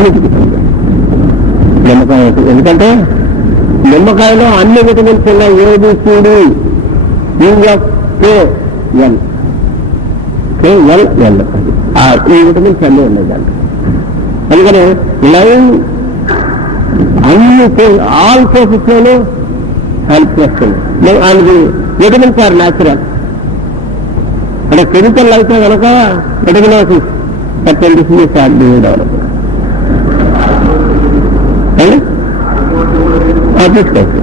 అన్నిటికీ నిమ్మకాయ. ఎందుకంటే నిమ్మకాయలో అన్ని విటమిన్స్ ఉన్నాయి. ఏబిసిడి యుఎఫ్కేఎల్ కేఎల్ఎల్ ఈ విటమిన్స్ అన్నీ ఉన్నాయి దాంట్లో. అందుకని లైన్ అన్ని ఆల్ సోర్సెస్ లోనూ హెల్ప్ చేస్తుంది. దానికి విటమిన్స్ ఆర్ న్యాచురల్. అంటే కెమికల్ అయితే కనుక విటమినోసిస్ డిసీజ్ డెవలప్ తీసుకోవచ్చు.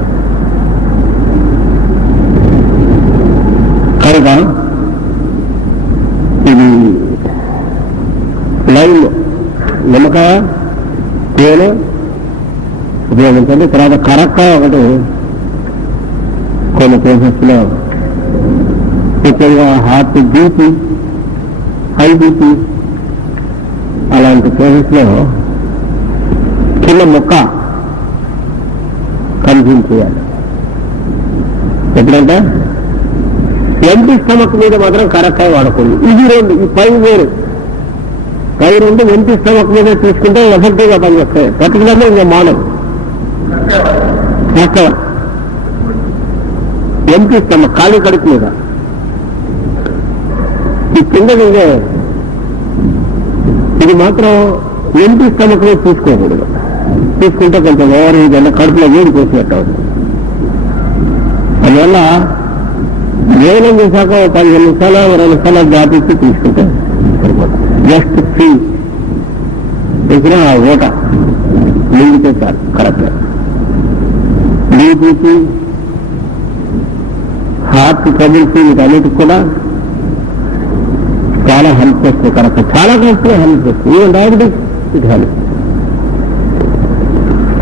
కనుక ఇది లైన్ నిమ్మకాయ తేనె ఉపయోగించండి. తర్వాత కరక్కాయ ఒకటి కొన్ని కేసెస్ లో ముఖ్యంగా హార్ట్ బీపీ, హై బీపీ అలాంటి కేసెస్ లో చిన్న ముక్క కన్జ్యూమ్ చేయాలి. ఎప్పుడంటే ఎంటీ స్టమక్ మీద మాత్రం కరక్కాయ వాడకూడదు. ఇది రెండు, ఈ పై వేరు. పై రెండు ఎంటీ స్టమక్ మీద తీసుకుంటే ఎఫెక్టివ్ గా పనిచేస్తాయి. పర్టికులర్లీ ఇంకా మార్నింగ్ ఎంటీ స్టమక్ ఖాళీ కడుపు మీద ఈ కింద ఇది మాత్రం ఎంటీ స్టమక్ మీద తీసుకోకూడదు. తీసుకుంటే కొంచెం ఓవర్ ఏదైనా కడుపులో వేడి చేసినట్టు అవుతుంది. అందువల్ల వేలం చేశాక 15 నిమిషాలు 20 నిమిషాలు దాటిచ్చి తీసుకుంటే సరిపోతుంది. జస్ట్ ఫ్రీ దగ్గర ఆ ఓట మిగిలితే చాలు. కరెక్ట్గా బీపీకి, హార్ట్ ట్రబుల్స్ వీటన్నిటికి కూడా చాలా హెల్ప్ చేస్తుంది. కరెక్ట్ చాలా కరెక్ట్గా హెల్ప్ చేస్తుంది. ఈవెన్ డయాబెటిక్స్ ఇట్ హెల్ప్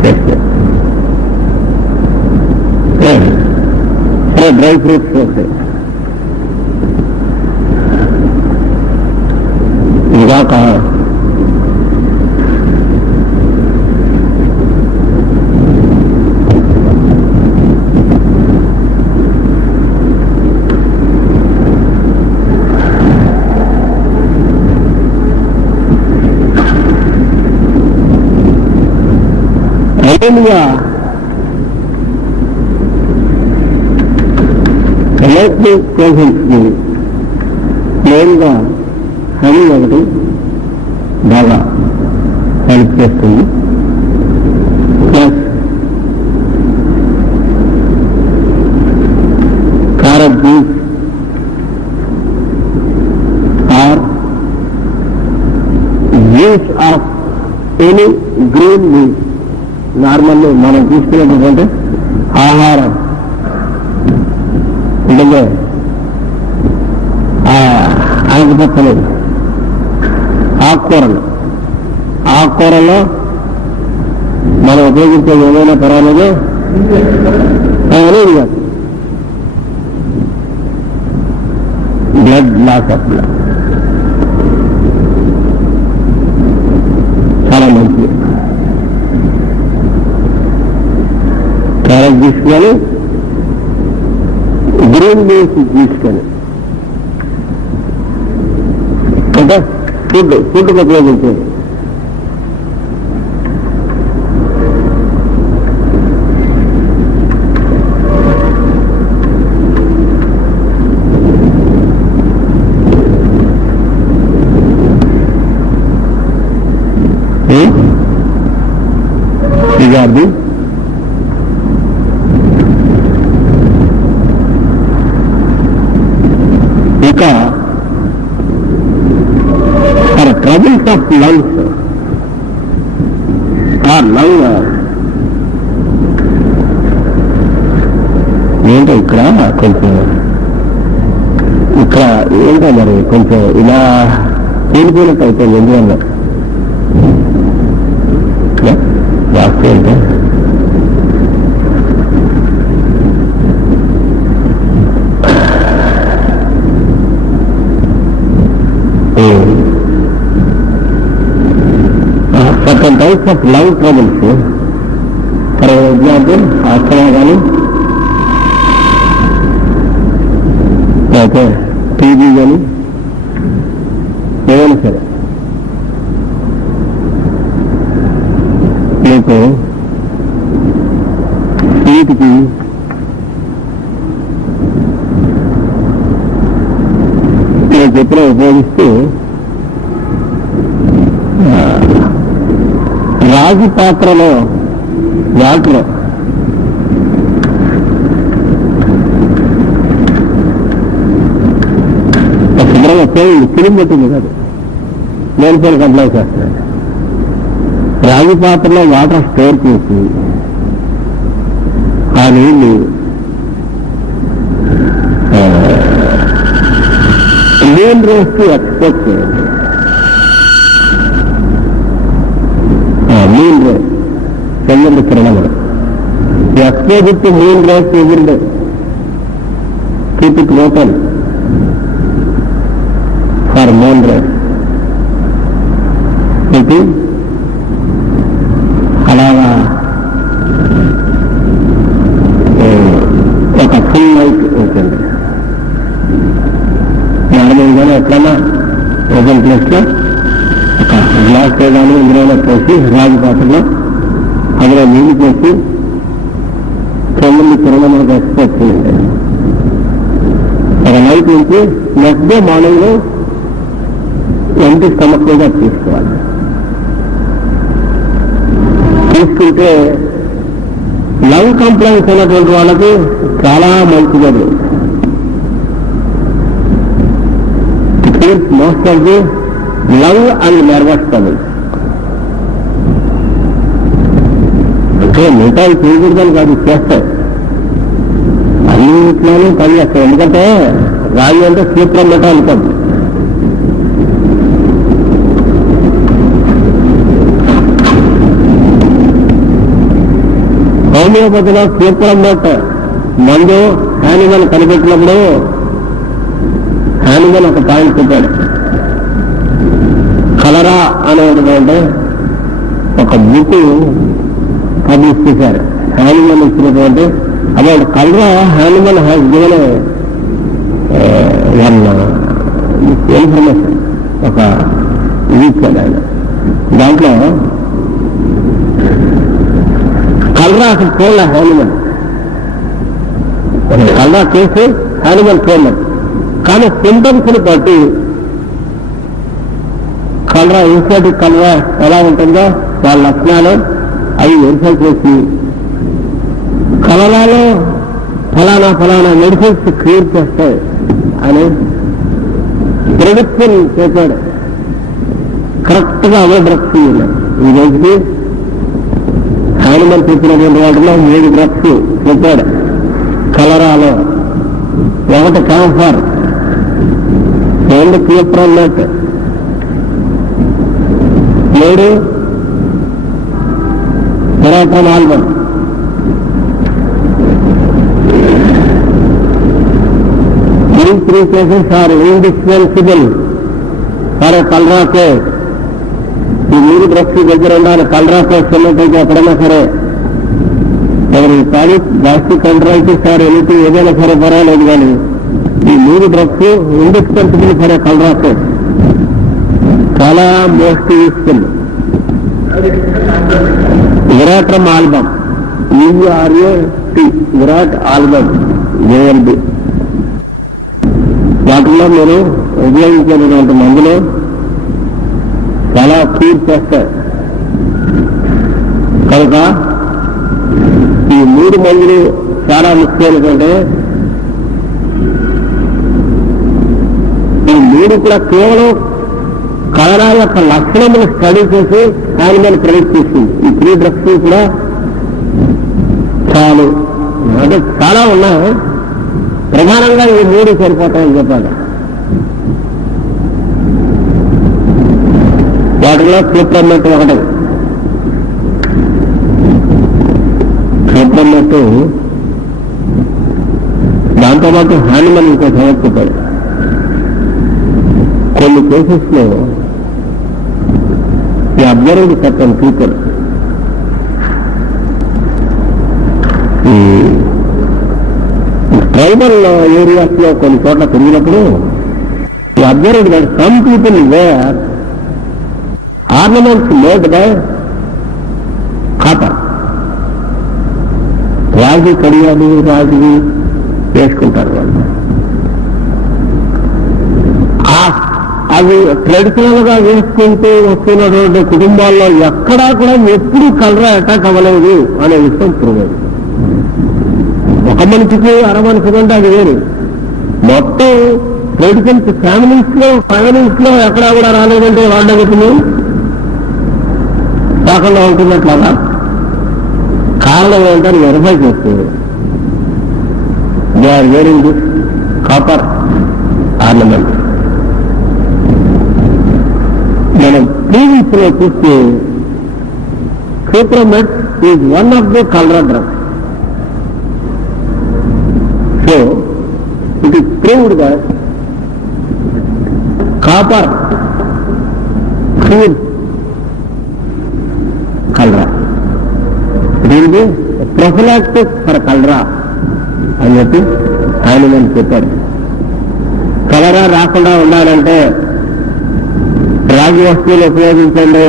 చేస్తే. డ్రై ఫ్రూట్స్ వస్తాయి. ఇదాక ఎలక్ట్రిక్ పేషెంట్స్కి మెయిన్గా హనీ ఒకటి బాగా హెల్ప్ చేస్తుంది. Plus carrot juice or juice of any green leaf. Normal మనం తీసుకునేటటువంటి ఆహారం అంటే ఆకుపచ్చలు, ఆకుకూరలో మనం ఉపయోగించేది ఏమైనా పర్వాలేదు అనేది కాదు. బ్లడ్ లాస్ ఆఫ్ బ్లడ్ చాలా మంచిది. క్యారెట్ తీసుకొని గ్రీన్ లీఫ్ తీసుకొని అంటే ఫుడ్కి ఉపయోగించేది. ఇదాది ఇంకా ఫర్ ట్రబుల్స్ ఆఫ్ లంగ్స్ ఆ లంగ్ ఏంటో ఇక్కడ కొంచెం ఇక్కడ ఏంటో మరి కొంచెం ఇలా తేలిపోయినట్టు అయిపోయింది. ఎందువల్ల జాస్తి అంటే certain types of lung troubles, for example, asthma కానీ లేకపోతే టీబీ కానీ ఏదైనా సరే లేకపోతే వీటికి నేను చెప్పిన ఉపయోగిస్తూ రాగి పాత్రలో వాటర్ శుభ్రంగా పోయింది, ఫిలిం పెట్టింది కాదు, నేను పేరు అప్లై చేస్తాను. రాగి పాత్రలో వాటర్ స్టోర్ చేసి ఆ నీళ్లు మెయిన్ రేస్కి ఎక్స్పోర్ట్ చేయాలి. మెయిన్ రేస్ చంద్రుడి కిరణములు ఎక్స్పోజ్ టు మెయిన్ రేస్ ఎదురుడే keep it open for main rays. ఇది అలాగా ఒక ఫుల్ లైట్ ఉంటుంది. నార్మల్గానే ఎట్లన్నా ఓపెన్ ప్లేస్ లో ఒక గ్లాస్ కానీ ఇందులో పోసి రాగి పాత్రలో అందులో నీళ్లు పోసి చంద్రుని కిరణములకు ఎక్స్పోర్ట్ చేయండి. ఒక నైట్ నుంచి నెక్స్ట్ డే మార్నింగ్ లో ఎంటీ స్టమక్ మీద తీసుకోవాలి. తీసుకుంటే లంగ్ కంప్లైంట్స్ అయినటువంటి వాళ్ళకి చాలా మంచిది. Most of the lung and nervous trouble. అంటే మిగతాయి చేయకూడదని కాదు, చేస్తాయి, అన్నింటిలోనూ పనిచేస్తాయి. ఎందుకంటే రాగి అంటే సూత్రం మెట అనుకోండి. హోమియోపతిలో సూత్రం మెట మందు యానిమల్ కనిపెట్టినప్పుడు యానిమల్ ఒక పాయింట్ చెప్పాడు. కలరా అనేటువంటి ఒక బుక్ పబ్లిష్ చేశారు. యానిమల్ ఇచ్చినటువంటి about cholera animal has given one information, ఒక ఇది ఇచ్చాడు ఆయన. దాంట్లో కలరా అసలు చూడలే యానిమల్, కలరా చేసి యానిమల్ చూడలేదు. కానీ సింటమ్స్ ని బట్టి కలరా ఇన్సైటిక్ కలరా ఎలా ఉంటుందో వాళ్ళ లక్షణాలు అవి వెరిఫై చేసి కలరాలో ఫలానా ఫలానా మెడిసిన్స్ క్రియేట్ చేస్తాయి అని ప్రిడిక్షన్ చేశాడు. కరెక్ట్ గా అవే డ్రగ్స్ ఈ రోజుకి యానిమల్ చెప్పినటువంటి వాటిలో 7 డ్రగ్స్ చెప్పాడు కలరాలో. ఒకటి cancer, 2 క్యూప్రోనట్, 7 పెరాట్రమాల్బన్. These 3 cases are indispensable for a cholera case. ఈ 3 డ్రగ్స్ దగ్గర ఉండాలి. కలరా కేసు ఉన్నట్టయితే ఎక్కడైనా సరే ఎవరి tonic gastric enteritis or anything ఏదైనా సరే పర్వాలేదు, కానీ ఈ 3 drugs indispensable for a cholera case. చాలా most useful. Veratrum album, URAT, veratrum album, JLB. వాటిల్లో మీరు ఉపయోగించేటువంటి మందులు చాలా క్యూర్ చేస్తాయి. కనుక ఈ 3 మందులు చాలా ముఖ్యమైనటువంటి ఈ 3 కూడా కేవలం కలరా యొక్క లక్షణములు స్టడీ చేసి యానిమల్ ప్రెడిక్ట్ చేసింది. ఈ 3 డ్రగ్స్ కూడా చాలు, అంటే చాలా ఉన్నాయి, ప్రధానంగా ఈ 3 సరిపోతాయని చెప్పాలి. వాటిలో క్లిప్లన్నట్టు ఒకటి. క్లిప్లన్నట్టు దాంతోపాటు యానిమల్ ఇంకో సమర్పించాడు. కొన్ని కేసెస్ లో ఈ అబ్జర్వ్డ్ సర్టన్ పీపుల్ ఈ ట్రైబల్ ఏరియాస్ లో కొన్ని చోట్ల తిరిగినప్పుడు I observed that some people wear ornaments made by copper. రాగి కడియాలు రాగి వేసుకుంటారు వాళ్ళు. అవి ట్రెడిషనల్ గా వేసుకుంటూ వస్తున్నటువంటి కుటుంబాల్లో ఎక్కడా కూడా ఎప్పుడు కలరా అటాక్ అవ్వలేదు అనే విషయం ప్రూవ్. ఒక మనిషికి అర మనిషి కంటే అది వేరు. మొత్తం ట్రెడిషన్స్ ఫ్యామిలీస్ లో ఎక్కడా కూడా రాలేదంటే వాడగతులు రాకుండా ఉంటున్నట్లాగా. కారణం ఏంటని వెరిఫై చేస్తుంది. They are wearing this copper ornament. మనం ప్రీవియస్ లో చూస్తే సూప్రమెట్ is one of the cholera drugs. So it is proved that copper cures cholera. దీనికి ప్రొఫిలాక్టిక్ ఫర్ కలరా అని చెప్పి ఆయన నేను చెప్పాడు. కలరా రాకుండా ఉండాలంటే రాగి వస్తువులు ఉపయోగించండి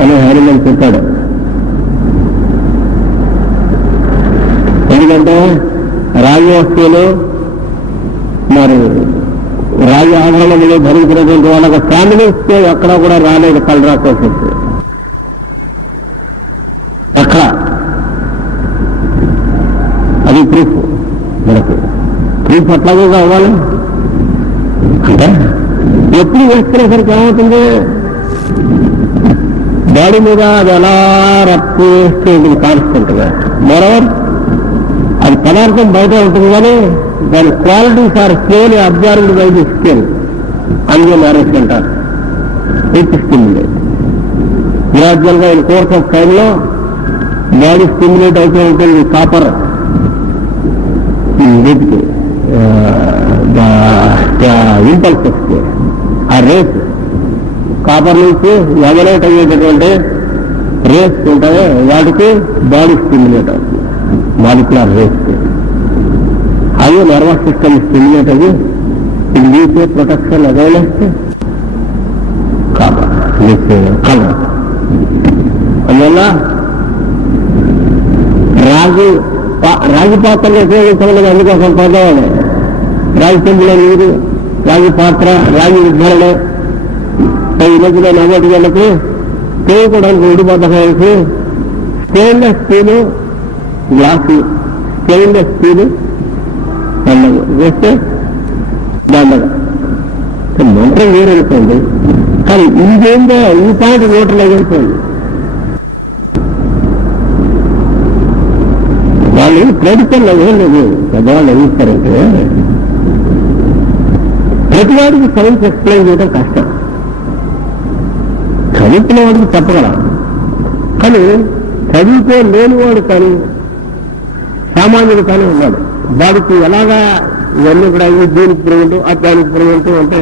అని హనుమన్ చెప్పాడు. ఎందుకంటే రాగి వస్తువులు మరి రాగి ఆభరణములు ధరించినటువంటి వాళ్ళకి ఫ్యామిలీస్ తో ఎక్కడా కూడా రాలేదు కలరా కోసెస్. ఎక్కడ అది ప్రూఫ్. మనకు ప్రూఫ్ అట్లాగే కావాలి. అంటే ఎప్పుడు వేసుకునేసరికి ఏమవుతుంది, బాడీ మీద అది ఎలా రప్పు వేస్తూ ఉంటుంది కాన్స్టెంట్గా. మరోవర్ అది పదార్థం బయట ఉంటుంది కానీ దాని qualities are slowly absorbed by the skin and marriage అంటారు. విత్ స్టిమ్యులేట్ గ్రాడ్యువల్ గా ఇన్ కోర్స్ ఆఫ్ టైంలో బాడీ స్టిమ్యులేట్ అవుతూ ఉంటుంది. కాపర్ వీటికి ఇంపల్సెస్ ఆ రేస్ కాపర్ నుంచి ఎమనేట్ అయ్యేటటువంటి రేస్ ఉంటాయో వాటికి బాడీ స్టిమ్యులేట్ అవుతుంది. మాలిక్యులర్ రేస్ అవి నర్వస్ సిస్టమ్ స్టిమ్యులేట్ అయ్యి ఇది లీసే ప్రొటెక్షన్ అగైనెస్ట్ కాపర్ కలర్. అందువల్ల రాగి పాత్రలు ఉపయోగించమని అందుకోసం పడవాలి. రాగి చెంబులో నీరు, రాగి పాత్ర, రాగి విద్యారణ ఈ రోజులో నవ్వటి గళ్ళకు తేయకూడడానికి ఉడిపోతక వేసి stainless steel glass, stainless steel దండగ వేస్తే దండగ మంత్రం వేరనుకోండి. కానీ ఇదేందో ఈ పాయింట్ ఓటర్లు ఎగిరిపోయింది. వాళ్ళు ట్రెడిషన్లో ఏం లేదు. పెద్దవాళ్ళు ఏం ఇస్తారంటే ప్రతివాడికి సైన్స్ ఎక్స్ప్లెయిన్ చేయడం కష్టం. చదువుకున్న వాడికి చెప్పగలం. కానీ చదివితే లేనివాడు కానీ సామాన్యుడు కానీ ఉన్నాడు. వాడికి ఎలాగా ఇవన్నీ కూడా దీనికి ప్రివెంట్ దానికి ప్రివెంట్ అంటే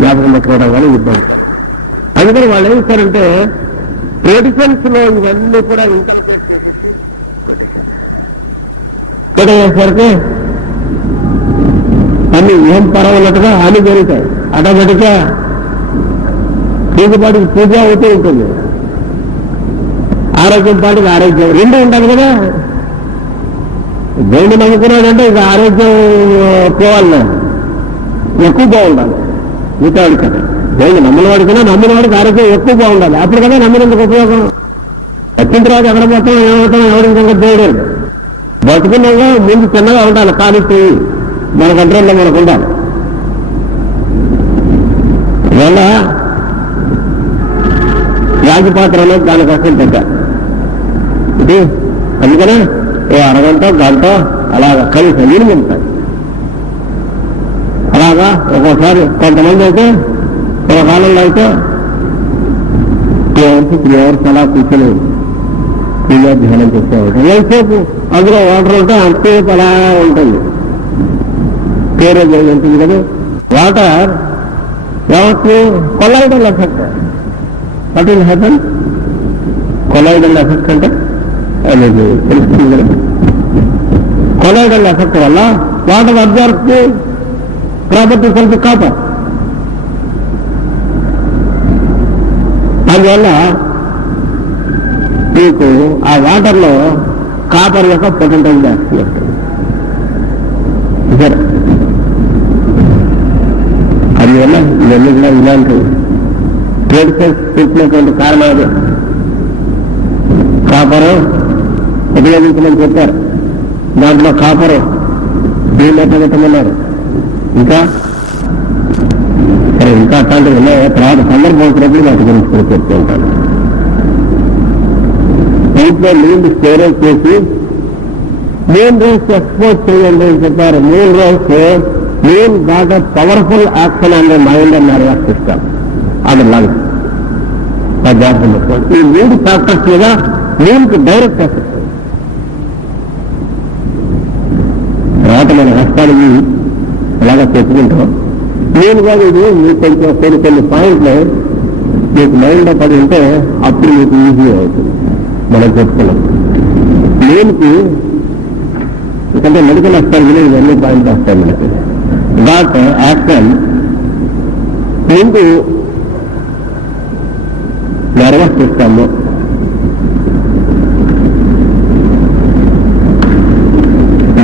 జ్ఞాపకం పెట్టుకోవడం కానీ ఇబ్బంది. అందుకని వాళ్ళు ఏం ఇస్తారంటే ట్రెడిషన్స్ లో ఇవన్నీ కూడా ఇంకా చేసరికి అన్ని ఏం పర్వాలన్నట్టుగా హాని జరుగుతాయి. ఆటోమేటిక్ గా పూజపాటికి పూజ అవుతూ ఉంటుంది, ఆరోగ్యం పాటికి ఆరోగ్యం రెండు ఉండాలి కదా. దేవుడు నమ్ముకున్నాడంటే ఇక ఆరోగ్యం పోవాలి, ఎక్కువ బాగుండాలి. మిగతావాడి కదా దేవుడు నమ్మినవాడి కన్నా నమ్మినవాడికి ఆరోగ్యం ఎక్కువ బాగుండాలి. అప్పుడు కదా నమ్మినందుకు ఉపయోగం. వచ్చిన తర్వాత ఎక్కడ పోతాం ఏమవుతాం ఎవరికి ఇంకా దేవుడు బతుకున్నాగా ముందు చిన్నగా ఉండాలి. కానీ మన కంట్రోల్లో మనకు ఉండాలి. ఇవాళ రాగి పాత్రలో దానికోసం పెట్టారు. ఇది అందుకనే ఓ అరగంట గంట అలాగా కనీసం నీళ్ళు ఉంటాయి. అలాగా ఒక్కోసారి కొంతమంది అయితే ఒక కాలంలో అయితే 2 hours 3 hours అలా కూర్చొని ధ్యానం చేసేవాడు. ఎంతసేపు అందులో వాటర్ ఉంటే అంతసేపు అలా ఉంటుంది. పేరు ఉంటుంది కదా. వాటర్ ఎవరికి colloidal effect. What will happen? Colloidal effect అంటే అనేది తెలుస్తుంది కదా. కొలాయిడల్ ఎఫెక్ట్ వల్ల water observe properties of the copper. అందువల్ల మీకు ఆ వాటర్లో కాపర్ యొక్క పొటెన్షియల్ జాస్తి వస్తుంది. సరే, అందువల్ల ఇవన్నీ కూడా ఇలాంటి ట్రేడ్ సెన్స్ పెట్టినటువంటి కారణం అదే. కాపరు ఉపయోగించమని చెప్పారు, దాంట్లో కాపరు నీళ్ళు ఎట్టగట్టమన్నారు. ఇంకా సరే, ఇంకా అట్లాంటివి ఉన్నాయి. తర్వాత సందర్భం వచ్చినప్పుడు వాటి గురించి కూడా చెప్తూ ఉంటాను. దీంట్లో నీళ్లు స్టోరేజ్ చేసి మెయిన్ రైస్ ఎక్స్పోర్ట్ చేయండి అని చెప్పారు. Main rice main got powerful action అనే మైండ్ అండ్ నర్వస్ సిస్టమ్ అది లంగ్స్. ఈ 3 ఫ్యాక్టర్స్ మీద మెయిన్కి డైరెక్ట్ ఎఫెక్ట్. తర్వాత మన రాష్ట్రానికి అలాగా చెప్పుకుంటాం. నేను కాదు, ఇది మీకు కొంచెం కొన్ని పాయింట్లు మీకు మైండ్లో పడి ఉంటే అప్పుడు మీకు ఈజీ అవుతుంది. మనం చెప్పుకున్నాం మెయిన్కి, ఎందుకంటే మెడికల్ హాస్పిటల్ ఇవన్నీ పాయింట్లు వస్తాయి మనకి. గాట్ యాక్షన్ ముందు nervous system,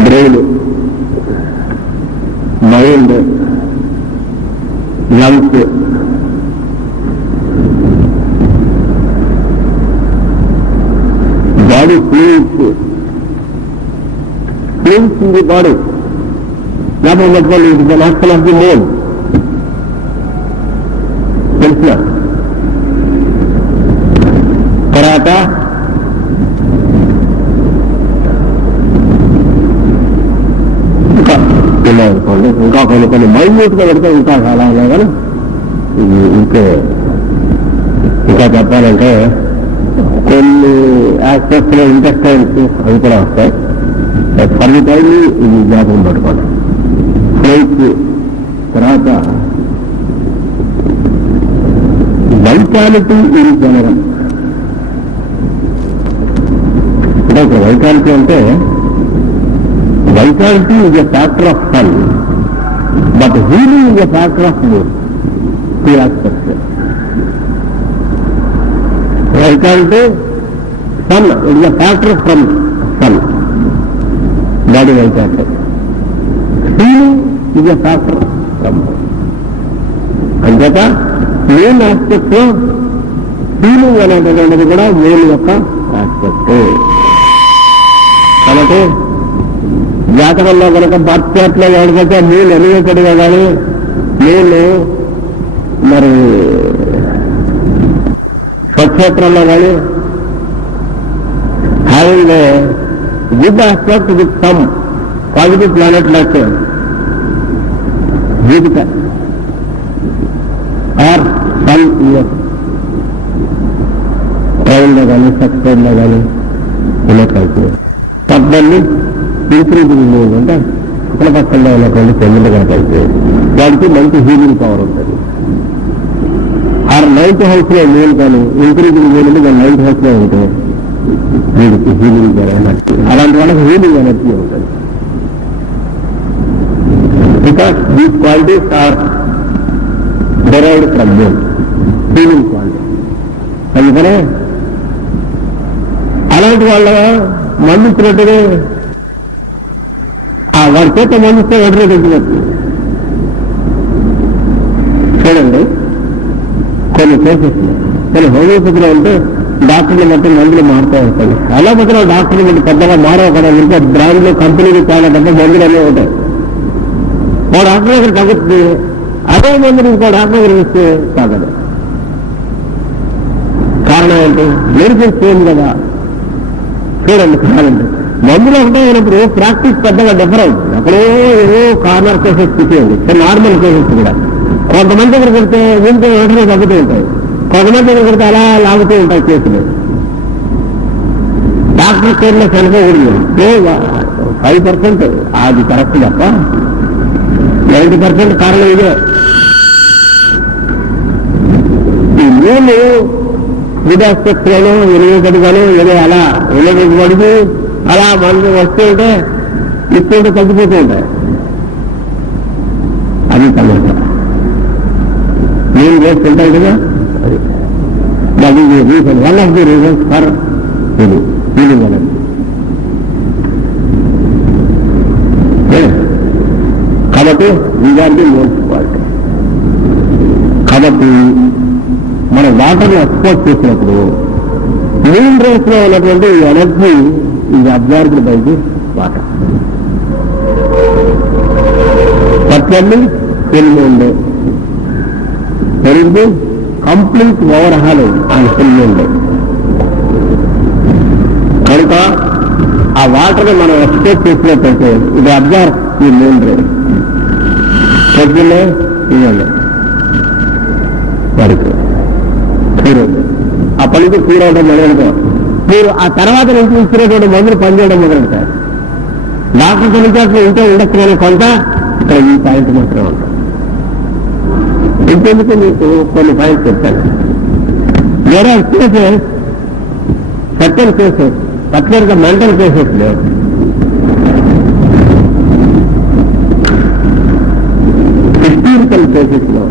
brain, mind, lungs, body fluids in the body. జ్ఞాపకం పెట్టుకోండి, ఇది ద నాస్టల్ ఆఫ్ ది మోన్. తెలిసిన తర్వాత ఇంకా అనుకోండి, ఇంకా కొన్ని మైన్యూట్ గా పెడితే ఇంకా చాలా ఉన్నాయి. కానీ ఇంకా చెప్పాలంటే కొన్ని యాక్టర్స్ లో ఇంటెస్టైన్స్ అవి కూడా వస్తాయి. పది టైంలు ఇది జ్ఞాపకం పట్టుకోండి. ఫ్లైట్ తర్వాత వైటాలిటీ ఇన్ జనరల్. అంటే ఇక్కడ వైటాలిటీ అంటే vitality is a factor of sun, but healing is a factor of mood. 2 aspects. Vitality sun it is a factor from sun, body vitality. Healing is a factor from. అంచేత main aspect healing అనేటటువంటిది కూడా main యొక్క aspect. కాబట్టి జాతకంలో కనుక birth చార్ట్లో ఎవరికైతే main ఎలివేటెడ్గా కానీ మెయిన్ మరి స్వక్షేత్రంలో కానీ having good aspect with some positive planet like Jupiter or sun year ట్రైన్లో కానీ సక్సైడ్లో కానీ ఉన్నట్లయితే పద్దాన్ని ఇంక్రీజింగ్ అంటే ఉత్తర పక్షంలో ఉన్నటువంటి చంద్రుడికైతే వాడికి మంచి హీలింగ్ పవర్ ఉంటుంది. ఆ 9th హౌస్ లో మెయిన్ కానీ ఇంక్రీజింగ్ మెయిన్ దాని 9th హౌస్ లో ఉంటే వీడికి హీలింగ్ ఎనర్జీ, అలాంటి వాళ్ళకి హీలింగ్ ఎనర్జీ ఉంటుంది. Because these qualities are derived from them, healing quality. అందుకనే అలాంటి వాళ్ళ మందించినట్టుగా వాడి చేత మందిస్తే వెంటనే తెచ్చినట్టు. చూడండి, కొన్ని కేసెస్ కొన్ని హోమియోపతిలో ఉంటే డాక్టర్లు మొత్తం మందులు మారుతూ ఉంటాయి. అలోపతిలో డాక్టర్లు మళ్ళీ పెద్దగా మారవు కదా, ఇంకా బ్రాండ్లు కంపెనీలు చాలా తప్ప మందులు అనేవి ఉంటాయి. ఓ డాక్టర్ దగ్గర తగ్గుతుంది, అదే మందులు ఇంకో డాక్టర్ దగ్గర ఇస్తే తగ్గదు. కారణం ఏంటి? మెడిసిన్ సేమ్ కదా. చూడండి, కాదండి మందులు ఒకటే అయినప్పుడు ప్రాక్టీస్ పెద్దగా డిఫర్ అవుతుంది. అక్కడో ఏవో కార్నర్ కేసెస్ తీసేయండి, నార్మల్ కేసెస్ కూడా. కొంతమంది దగ్గర పెడితే వీళ్ళతో వెంటనే తగ్గుతూ ఉంటాయి, కొంతమంది దగ్గర పెడితే అలా లాగుతూ ఉంటాయి కేసులు. డాక్టర్ కేర్లెస్ అనుకో ఊడి 5% అది కరెక్ట్ తప్ప 90% కారణం ఇదే. ఈ మూడు విధాస్పత్రిలో ఎనిమిదిగాను ఏదో అలా ఎనిమిది పడికి అలా మందు వస్తూ ఉంటే ఇస్తుంటే తగ్గిపోతూ ఉంటాయి. అది సమస్య. నేను చేస్తుంటాయి కదా, that is reason, one of the reasons for feeling అనేది. కాబట్టి ఇలాంటి మున్సిపాలిటీ. కాబట్టి మన వాటర్ని ఎక్స్పోర్ట్ చేసినప్పుడు మెయిన్ రేస్ లో ఉన్నటువంటి ఎనర్జీ ఇది అబ్జార్బ్డ్ బై ది వాటర్. పట్లన్నీ తెలుగు ఉండే తెలుగు కంప్లీట్ ఓవర్హాల్ అని తెలుగు ఉండే కనుక ఆ వాటర్ని మనం ఎక్స్పోర్ట్ చేసినట్టయితే ఇది అబ్జార్బ్ ఈ మెయిన్ రేస్ పొద్దున్నే ఇవ్వండి వరకు క్యూర్ అప్పటి నుంచి క్యూర్ అవడం మొదలెడతాం. మీరు ఆ తర్వాత నుంచి ఇచ్చినటువంటి మందులు పనిచేయడం మొదలెడతారు. డాక్టర్ తెలిసాక ఇంట్లో ఉండొచ్చు కానీ కొంత ఇక్కడ ఈ పాయింట్ మాత్రం ఉంటాం. ఇంకెందుకు మీకు కొన్ని పాయింట్స్ చెప్తాను. వేరే కేసెస్ సర్టన్ కేసెస్ పర్టికులర్గా మెంటల్ కేసెస్ లేవు. హిస్టారికల్ కేసెస్ లో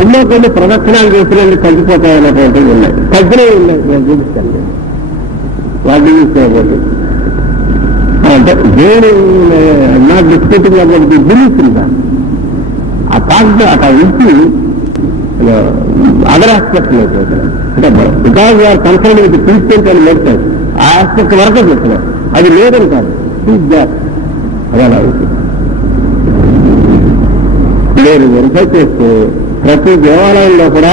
ఎన్నో కొన్ని ప్రదక్షిణాలు చేసినట్టు తగ్గిపోతాయన్నటువంటివి ఉన్నాయి. తగ్గినవి ఉన్నాయి. నేను చూపిస్తాను వాటిని చూసుకోబోతు అంటే దేవుడు నా డిస్కటింగ్ అటువంటి బిలీఫ్గా ఆ థాట్ అట్లా ఇచ్చి అదర్ ఆస్పెక్ట్ అయిపోతున్నాం. అంటే because we are concern with Christians and medicines ఆ ఆస్పెక్ట్ వరకే చెప్తున్నాం. అది లేదని కాదు. అలా నేను వెరిఫై చేస్తే ప్రతి దేవాలయంలో కూడా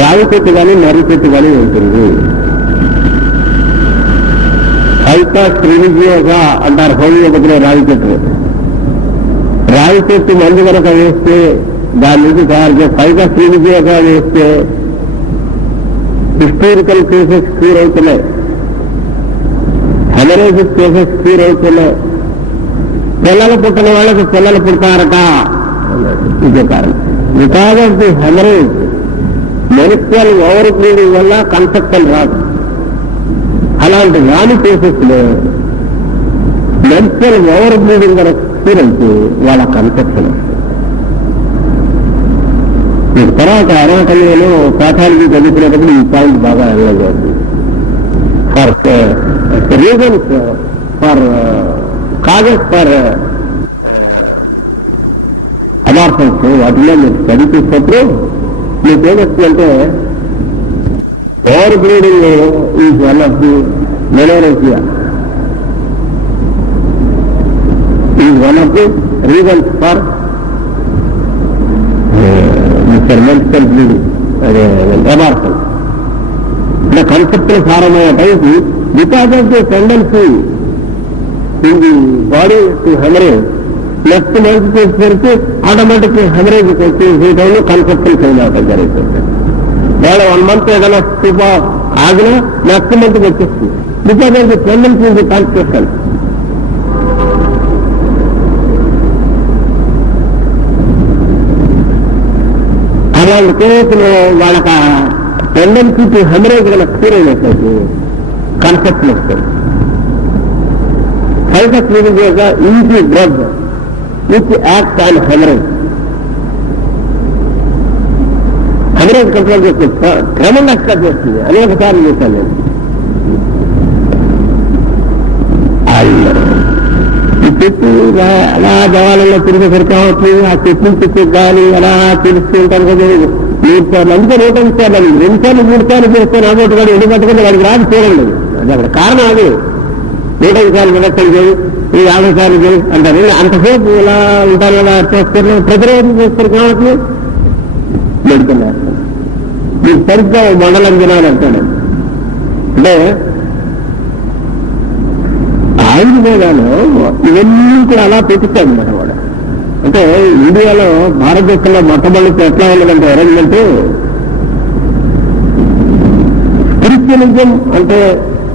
రావి చెట్టు కానీ మర్రి చెట్టు కానీ ఉంటుంది. హైకా శ్రీనిజీయోగా అంటారు హోమియోపతిలో రావి చెట్టు. రావి చెట్టు మందు కనుక వేస్తే దాని నుంచి తయారు చేసి హైకా శ్రీనిజీయోగా వేస్తే హిస్టారికల్ కేసెస్ క్యూర్ అవుతున్నాయి. హెమరేజిక్ కేసెస్ క్యూర్ అవుతున్నాయి. పిల్లలు పుట్టిన వాళ్ళకి పిల్లలు పుడతారట. ఇదే కారణం. Because of the haemorrhage medical over bleeding వల్ల కన్సెప్షన్ రాదు. అలాంటి రాని కేసెస్ లో మెడికల్ ఓవర్ బ్లీడింగ్ వల్ల ఎక్స్పీరియన్స్ వాళ్ళ కన్సెప్షన్. తర్వాత అనాటమీలో పాఠాలకి చదువుకునేటప్పుడు ఈ పాయింట్ బాగా అనలైజ్ అవుతుంది. For reasons for causes for abortions వాటిలో మీరు స్టడీ చేసినప్పుడు మీకు ఏమొస్తుందంటే over bleeding is one of the menorrhagia is one of the reasons for medical bleeding అదే అబార్షన్. అంటే కన్సెప్ట్ సారమైన type because of the tendency in the body to haemorrhage next month చేసేసరికి automatic haemorrhage వచ్చేసేటప్పుడు conception change అవడం జరుగుతుంది. వేళ 1 month ఏదైనా సూపా ఆగినా నెక్స్ట్ మంత్ వచ్చేస్తుంది. Because of the tendency in the conception. అలాంటి కేసులో వాళ్ళకి టెండెన్సీ టు హెమరేజ్ కన్నా క్యూర్ అయినట్లయితే కన్సెప్షన్ వస్తుంది. హైకస్ గా easy drug which act on haemorrhage. Haemorrhage control చేస్తే ట్రెమెండస్ గా చేస్తుంది. అనేక సార్లు చేశాను నేను. ఈ చెట్టు అలా దేవాలయంలో తిరిగేసరికి ఆ చెట్టు చెట్టు గాలి అలా తెలుస్తూ ఉంటాను కదా. 3 సార్లు అందుకే 105 సార్లు 2 సార్లు 3 సార్లు చేస్తే నాబోటు కూడా ఎన్ని పట్టుకుంటే వాడికి రాదు చూడండి. అది అక్కడ కారణం అది. 105 సార్లు విడక్తం చేయి, ఈ 50 సార్లు చేయి అంటారు. అంతసేపు ఇలా ఉంటారు కదా చేస్తారు. ప్రతిరోజు చేస్తారు కాబట్టి మెడికల్ వేస్తారు. మీకు సరిగ్గా మండలం జనాలు అంటాడు. అంటే ఆయుర్వేదాలు ఇవన్నీ కూడా అలా పెట్టుతాడు అన్నమాట వాడు. అంటే ఇండియాలో భారతదేశంలో మొట్టమొదటి ఎట్లా ఉన్నదంటే అరేంజ్మెంట్ క్రిస్టియనిజం అంటే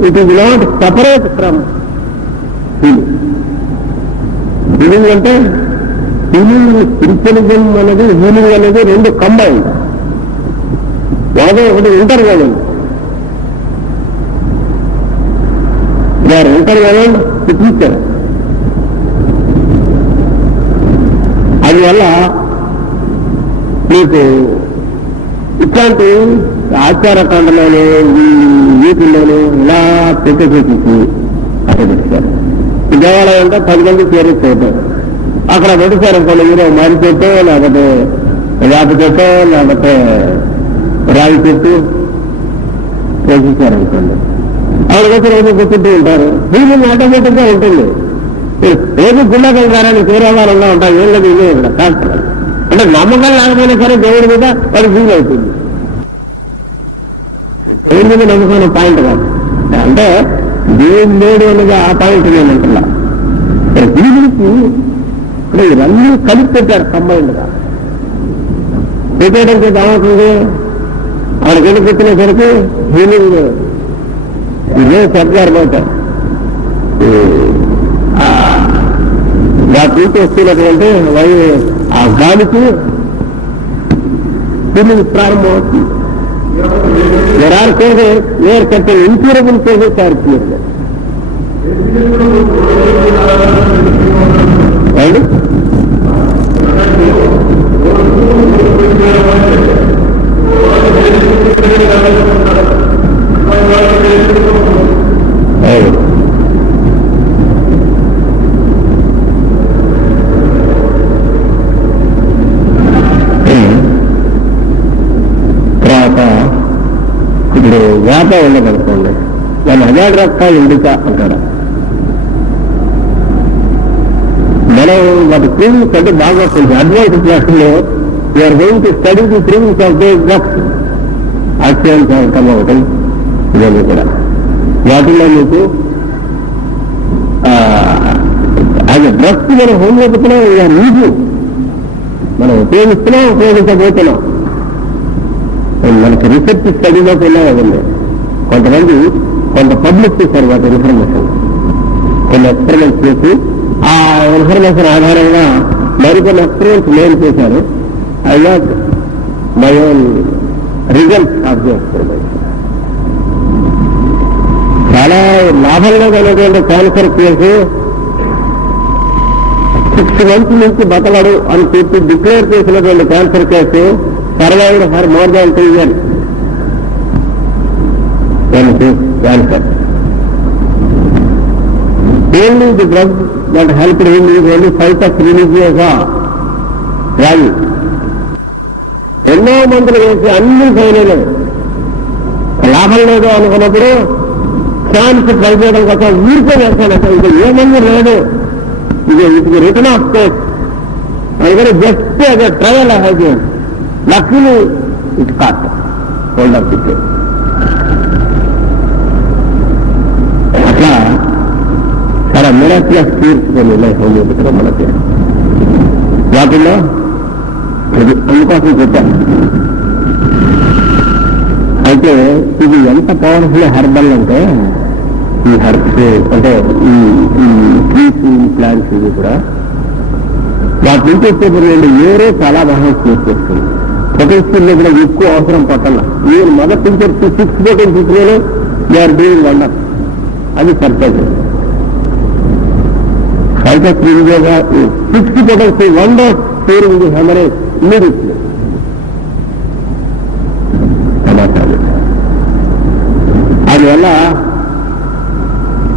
it is not separate from healing. Healing అంటే హీలింగ్ క్రిస్టియనిజం అనేది హీలింగ్ అనేది 2 కంబైన్. ఒకటి ఇంటర్ కదండి. ఇంటర్ కదండి టీచర్. అందువల్ల మీకు ఇట్లాంటి ఆచారకాండలోనే వీటిల్లోనూ ఇలా పెట్టేసేసి అక్కడ పెట్టారు. ఈ దేవాలయం అంటే 10 మంది చేరేసేటారు. అక్కడ పెట్టేశారు అనుకోండి, మీరు మారి చెట్టు, లేకపోతే వేప చెట్టు, లేకపోతే రాగి చెట్టు వేసేసారనుకోండి, అక్కడికొచ్చి రోజు కూర్చుంటూ ఉంటారు. ఫీలింగ్ ఆటోమేటిక్ గా ఉంటుంది. రోజు గుళ్ళకి వెళ్తారని తీరావాలంగా ఉంటారు. ఏం లేదు, ఇదే ఇక్కడ కాదు. అంటే నమ్మకం లేకపోయినా సరే దేవుడి మీద వాడు ఫీల్ అవుతుంది. దేవుడి మీద నమ్మకం పాయింట్ కాదు. అంటే దేవుడు లేడు అనేది ఆ పాయింట్ నేనంటున్నా. ఫీలింగ్కి ఇప్పుడు ఇవన్నీ కలిపి పెట్టారు కంబైండ్ గా. పెట్టేయడానికి ఏమవుతుంది, ఆడికెళ్ళి పెట్టినసరికి ఫీలింగ్ ఇదే చెప్పారు పోతారు. వాటి వస్తున్నటువంటి ఆ గాలికి ఫీలింగ్ ప్రారంభమవుతుంది. There are cases where certain incurable cases are cleared. Right? ఇప్పుడు వేప ఉండదనుకోండి, దాన్ని అజాగ్రత్త ఎండిక అంటారు. మనం వాటి క్రీమ్స్ అంటే బాగా కొంచెం అడ్వాన్స్ క్లాసులో we are going to study the creams of they drugs, accidents అవటం అవటం ఇవన్నీ కూడా. వాటిల్లో మీకు అది డ్రగ్స్ మనం హోమియోపతిలో ఈజీ మనం ఉపయోగించబోతున్నాం. మనకి రీసెర్చ్ స్టడీలోకి వెళ్ళాలి. కొంతమంది కొంత పబ్లిక్ చేశారు వాటి ఇన్ఫర్మేషన్, కొన్ని ఎక్స్పెరిమెంట్స్ చేసి ఆ ఇన్ఫర్మేషన్ ఆధారంగా మరికొన్ని ఎక్స్పెరిమెంట్స్ నేను చేశాను. I what my own results of the experiment. చాలా లాభంలో కలిగినటువంటి క్యాన్సర్ కేసు 6 months నుంచి బతలాడు అని చెప్పి డిక్లేర్ చేసినటువంటి cancer case survived for more than 2 years. Cancer only the drug that helped him is only fight of రిలీజియస్గా రాగి. ఎన్నో మందులు వేసి అన్ని ఫైనల్ లాభం లేదు అనుకున్నప్పుడు ఛాన్స్ ట్రై చేయడం కోసం ఊరికే వేస్తాను. అసలు ఇది ఏ మందు లేదు, ఇది రిటర్న్ ఆఫ్ కేస్ అందుకని జస్ట్ అదే trial has Lakshmi it cot hold of the case. అట్లా చాలా మిరాక్యులస్ తీర్చుకొని ఉన్నాయి హోమియోపతిలో మనకి. వాటిల్లో అందుకోసం చెప్పాను. అయితే ఇది ఎంత పవర్ఫుల్ హెర్బల్ అంటే ఈ హెర్బ్స్ అంటే ఈ ట్రీస్ ప్లాంట్స్ ఇది కూడా వాటి నుంచి వచ్చేటువంటి ఏరే చాలా బాగా చేస్తుంది. పొటెన్షియల్ కూడా ఎక్కువ అవసరం పట్టాల. నేను మొదటి నుంచి 6 potential they are doing wonder. అది surprise. 5 potential wonder curing the haemorrhage immediately. అందువల్ల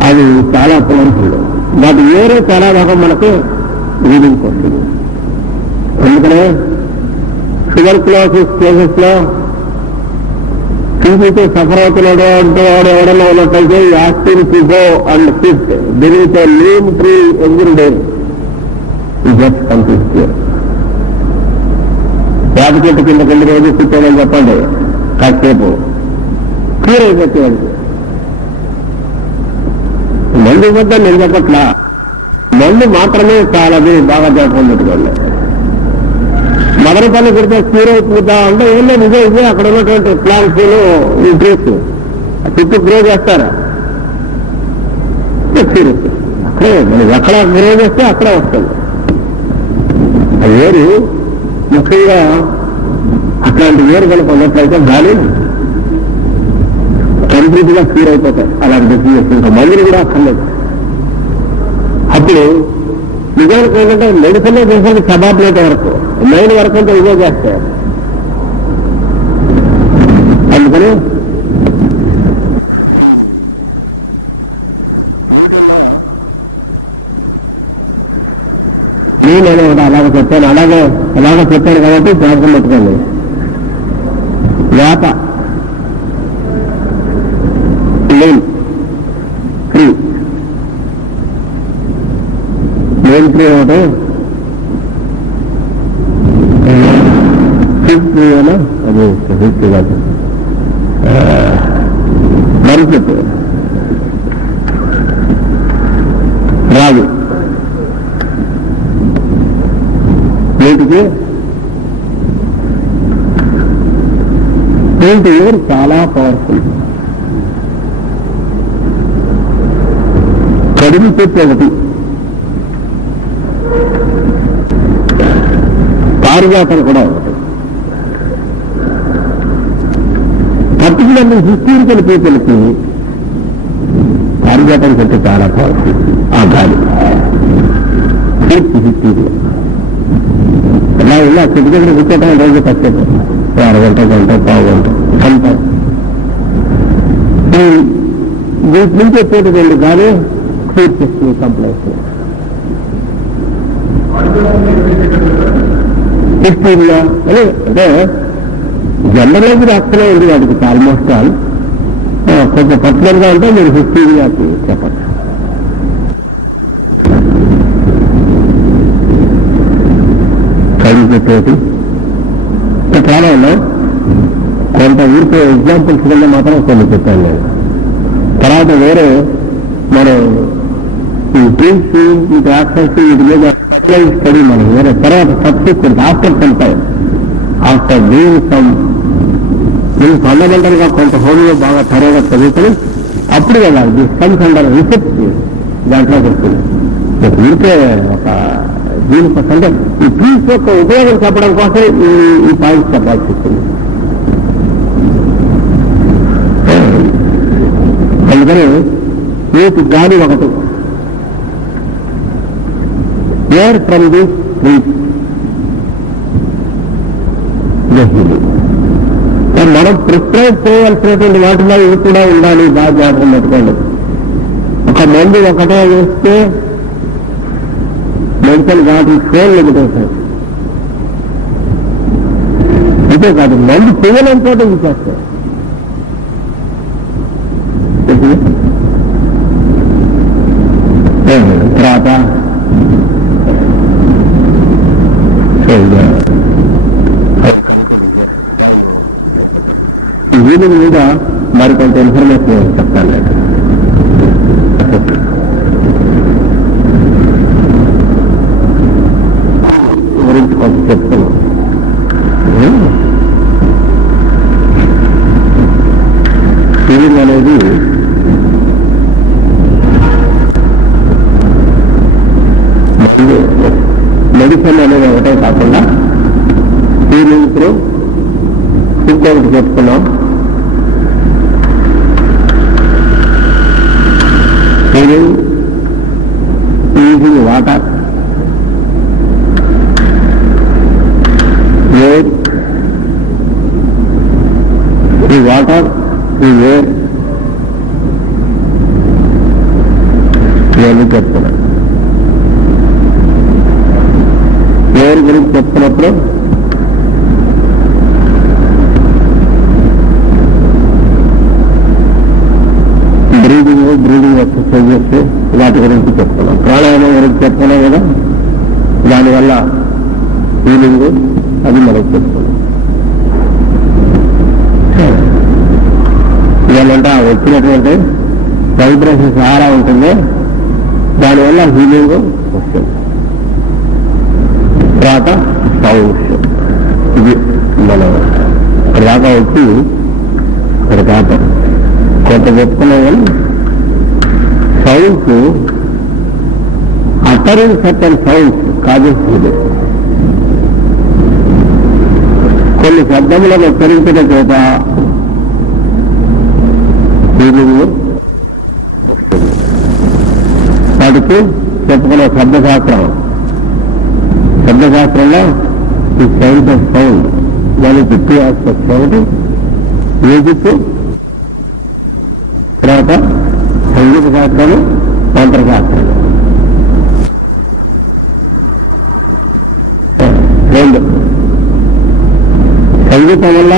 అది చాలా పవర్ఫుల్. వాటి వేరే చాలా భాగం మనకు రీడింగ్ వస్తుంది. అందుకనే షుగర్ క్లోసిస్ కేసెస్ లో టీబీతో సఫర్ అవుతున్నాడు అంటూ వాడు ఎవడన్నా ఉన్నట్లయితే యాస్టిన్ ఫిజో and fit beneath a neem tree every day just complete. వేప చెట్టు కింద కొన్ని రోజు కూర్చోమని చెప్పండి, కాసేపు క్యూర్ అయిపోతుంది. మందు వద్ద నేను చెప్పట్లా, మందు మాత్రమే చాలది బాగా జరుపుకున్నట్టుకోండి. మదనపల్లి కుడితే క్యూర్ అయిపోతా అంటే ఏం లేదు, ఇదే అక్కడ ఉన్నటువంటి ప్లాంట్స్ ఈ ట్రీస్ చుట్టూ గ్రో చేస్తారా క్యూర్ అక్కడే మనం ఎక్కడ గ్రో చేస్తే అక్కడే వస్తుంది. అది వేరు ముఖ్యంగా అట్లాంటి వేరు కనుక ఉన్నట్లయితే గాలి కంప్లీట్గా క్యూర్ అయిపోతాయి. అలాంటి డెసిషన్ ఇంకా మందులు కూడా అక్కర్లేదు. అప్పుడు నిజానికి ఏంటంటే మెడిసిన్లో చేసేది సబార్డినేట్ వరకు 9 వరకు అంతా ఇవే చేస్తారు. అందుకని నేను అలాగ చెప్పాను, అలాగ చెప్పాను కాబట్టి జ్ఞాపకం పెట్టుకోండి. వేప లేన్ ఫ్రీ ఒకటి ఫిఫ్టీ అని అది ఫిఫ్టీ కాదు మరుపు రాదు వీటికి వీటి చాలా పవర్ఫుల్. కడుపు చెట్టు ఒకటి, పారిజాతం కూడా ఒకటి. పర్టికులర్లీ హిస్టోరికల్ పీపుల్కి పారిజాతం చెట్టు చాలా పవర్ఫుల్. ఆ గాలి హిస్టరీ ఎలా ఇలా చెట్టు దగ్గర కూర్చోటం రోజు కష్టం, అరగంట గంట పావు గంట వీటి నుంచి వచ్చేది వెళ్ళి కానీ క్లియర్ చేస్తుంది కంప్లైంట్స్. హిస్టరీగా అంటే జనరల్ రాస్తూనే ఉంది వాటికి ఆల్మోస్ట్ ఆల్. కొంచెం పర్టికులర్గా ఉంటే మీరు హిస్టరీగా చెప్పండి. చెప్పేది చాలా ఉన్నాయి. కొంత ఊరికే ఎగ్జాంపుల్స్ కింద మాత్రం కొన్ని చెప్పాను నేను. తర్వాత వేరే మనం ఈ డ్రీమ్స్ ఈ యాక్షన్స్ వీటి మీద స్టడీ మనం వేరే తర్వాత subsequent after some time after doing some నేను ఫండమెంటల్ గా కొంత హోమియో బాగా త్వరగా చదువుకొని అప్పుడు వెళ్ళాలి. ది సమ్స్ అండర్ రిసెప్ట్ దాంట్లోకి వస్తుంది. ఊరికే ఒక దీనికోసం అంటే ఈ పీస్ యొక్క ఉపయోగం చెప్పడం కోసం ఈ పాయింట్స్ చెప్పాల్సి వస్తుంది. అందుకని వీటి గాలి ఒకటి ఎయిర్ ఫ్రమ్ ది ట్రీస్ మనం ప్రిస్క్రైబ్ చేయవలసినటువంటి వాటిలో ఇవి కూడా ఉండాలి. బాగా జాగ్రత్త పెట్టుకోండి. ఒక మందు ఒకటే వేస్తే మెంటల్ వాటి ఫోన్ లిమిటేషన్ అంతే కాదు, మందు చేయలేనితో ఇచ్చేస్తాయి. తర్వాత దీని మీద మరికొంత ఇన్ఫర్మేషన్ చెప్తాను. గురించి కొంత చెప్తున్నాను. ఫీలింగ్ అనేది మెడిసిన్ అనేది ఒకటే కాకుండా ఫీలింగ్ త్రూ ఇంకొకటి చెప్తున్నాం. ఫీలింగ్ యూజింగ్ వాటర్, ఎయిర్, ఈ వాటర్, ఈ ఎయిర్ ఇవన్నీ చెప్తున్నాం. ఎయిర్ గురించి చెప్తున్నప్పుడు బ్రీడింగ్ ఎక్సర్సైజెస్ వాటి గురించి చెప్తున్నాం. ప్రాణాయామం గురించి చెప్తున్నాం కదా, దానివల్ల ఫీలింగ్ అది మనకు చెప్తున్నాం. ఇవాళంటే ఆ వచ్చినటువంటి వైబ్రేషన్ చాలా ఉంటుంది, దానివల్ల హీలింగ్ వస్తుంది. తర్వాత సౌండ్స్, ఇది మనం ఇక్కడ దాకా వచ్చి ఇక్కడ దాకా కొంత చెప్పుకున్నాం. కానీ సౌండ్స్ అటరింగ్ సర్టన్ సౌండ్స్ కాదు, కొన్ని శబ్దములను ఉచ్చరించడం చేత ఫీలింగ్ వాటికి చెప్పుకున్న శబ్దశాస్త్రంలో ఈ సైన్స్ ఆఫ్ సౌండ్ దానికి 2 ఆస్పెక్ట్స్. ఒకటి మ్యూజిక్, తర్వాత సంగీత శాస్త్రాలు, తంత్రశాస్త్రాలు. రెండు. సంగీతం వల్ల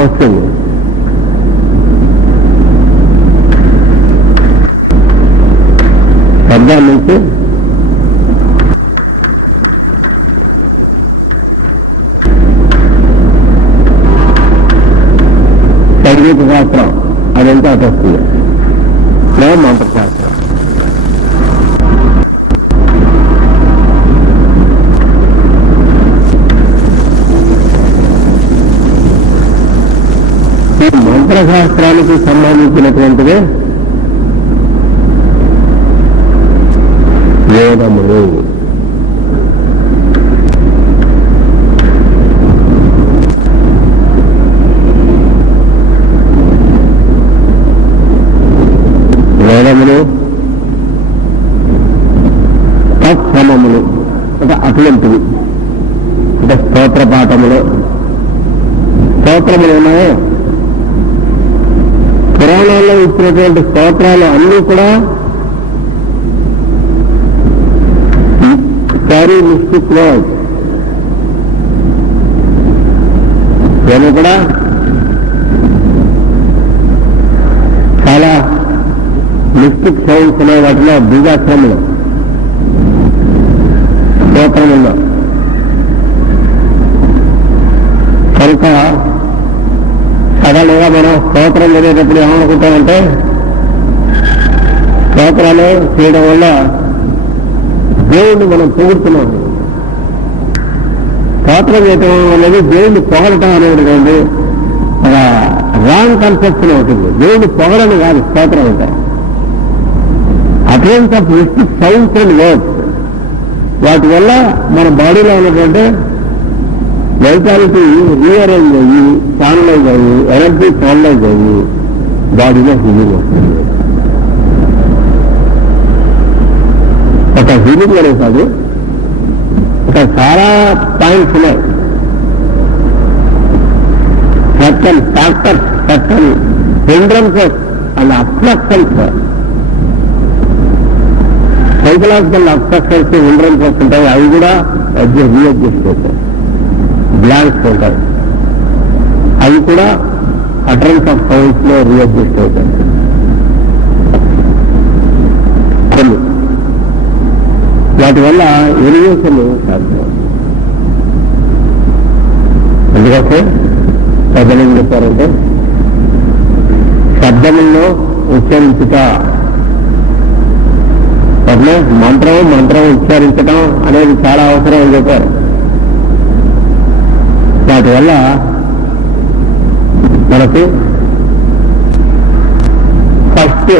వస్తుంది, శబ్దాల నుంచి సంగీత శాస్త్రం అదంతా అటు వస్తుంది, లేదా మంత్రశాస్త్రం. ఈ మంత్రశాస్త్రానికి సంబంధించినటువంటిదే వేదములు. వేదములు తత్సమములు అంటే అటువంటివి, అంటే స్తోత్ర పాఠములు. స్తోత్రములు ఉన్నాయో పురాణాల్లో ఇచ్చినటువంటి స్తోత్రాలు అన్నీ కూడా క్యారీ మిస్టిక్ వర్డ్స్. ఇవన్నీ కూడా చాలా మిస్టిక్ సౌండ్స్ అనే వాటిలో బీజాక్షరములు స్తోత్రముల్లో. కనుక సడన్గా మనం స్తోత్రం చదివేటప్పుడు ఏమనుకుంటామంటే స్తోత్రాలు చేయడం వల్ల దేవుణ్ణి మనం పొగుడుతున్నాం. స్తోత్రం చేయటం అనేది దేవుణ్ణి పొగడటం అనేది ఉంది, రాంగ్ కన్సెప్షన్ అవుతుంది. దేవుణ్ణి పొగడని కాదు స్తోత్రం అంటే. Utterance of mystic sounds and words, వాటి వల్ల మన బాడీలో ఉన్నటువంటి వైటాలిటీ రీఅరేంజ్ అయ్యి, చానలైజ్ అయ్యి, ఎనర్జీ చానలైజ్ అయ్యి బాడీలో హీలింగ్ వస్తుంది. ఒక హీలింగ్ అనే కాదు, ఒక చాలా పాయింట్స్ ఉన్నాయి. Certain factors, certain hindrances and obstructions, psychological obstructions, hindrances ఉంటాయి. అవి కూడా రీఅడ్జస్ట్ అవుతాయి, బ్లాంక్స్ ఉంటాయి. అవి కూడా అటరెన్స్ ఆఫ్ సౌండ్స్ లో రీఅడ్జస్ట్ అవుతాయి. వాటి వల్ల ఎలివేషన్ సాధ్యం. ఎందుకంటే పెద్దలు ఏం చెప్పారంటే శబ్దముల్లో ఉచ్చరించుట, అట్లే మంత్రం ఉచ్చరించడం అనేది చాలా అవసరం అని చెప్పారు. వాటి వల్ల మనకు ఫస్ట్